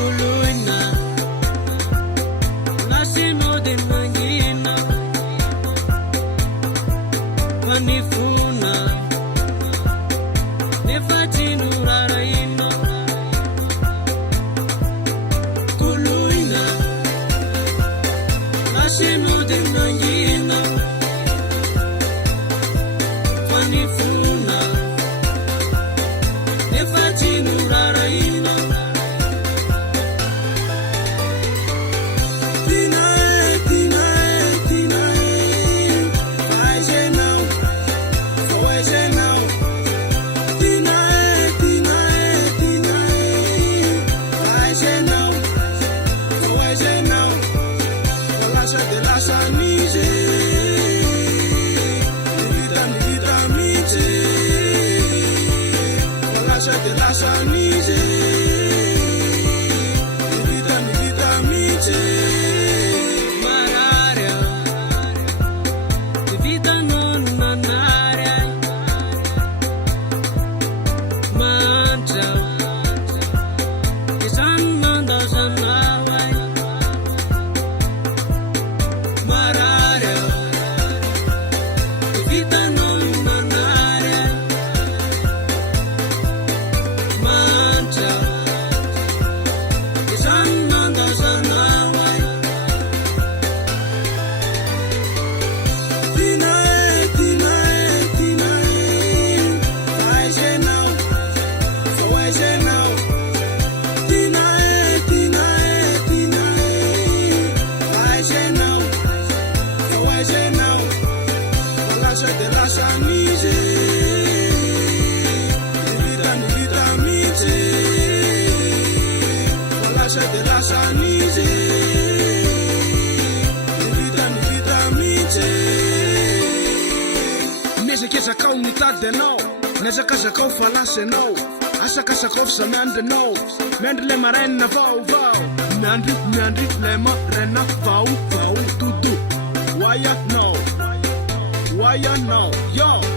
Tuluina Lasino de Mangina Manifuna Nefatinu Raraino Tuluina Lasino de Mangina Manifuna Nefatinu Raraino De la sanize, mi vita Mararia Vita non manaria Mancha Isan manda sanawai Mararia Vita non manaria Mancha Isan manda sanawai De la sanize, mi vita mite. De la sanize, mi vita mite. Nesse que essa comunidade de não, nessa casa que eu falasse não, essa casa que eu samende não, mende le marena vau vau, mende le marena vau vau tudo, why ya no, yo.